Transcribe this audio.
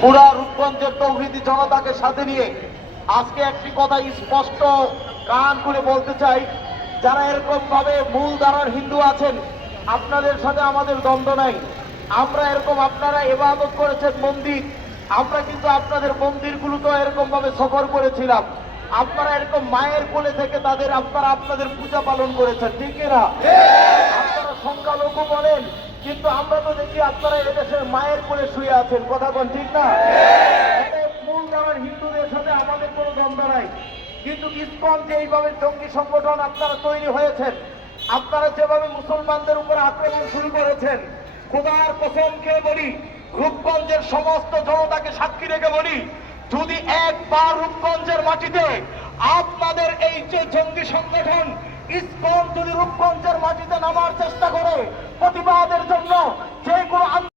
পুরা রূপগঞ্জের তৌহিদি জনতাকে সাথে নিয়ে আজকে একটি কথা স্পষ্ট কান করে বলতে চাই, যারা এরকম ভাবে মূল ধারার হিন্দু আছেন, আপনাদের সাথে আমাদের দ্বন্দ্ব নাই। আমরা এরকম, আপনারা ইবাদত করেছেন মন্দির, আমরা কিন্তু আপনাদের মন্দিরগুলো তো এরকম ভাবে সফর করেছিলাম। আপনারা এরকম মায়ের কোলে থেকে তাদের আপনারা আপনাদের পূজা পালন করেছেন, ঠিক না? আপনারা সংখ্যালঘু বলেন, কিন্তু আমরা তো দেখি আপনারা এদেশের মায়ের কোলে শুয়ে আছেন, কথা বল, ঠিক না? মূল ধারার হিন্দুদের সাথে আমাদের কোনো দ্বন্দ্ব নাই। কিন্তু ইসকন যে এইভাবে জঙ্গি সংগঠন আপনারা তৈরি হয়েছেন, আপনারা যেভাবে মুসলমানদের উপর আক্রমণ শুরু করেছেন, খোদার কসম খেয়ে বলি, রূপগঞ্জের সমস্ত জনতাকে সাক্ষী রেখে বলি, যদি একবার রূপগঞ্জের মাটিতে আপনাদের এই যে জঙ্গি সংগঠন ইসকন যদি রূপগঞ্জের মাটিতে নামার চেষ্টা করে, প্রতিবাদের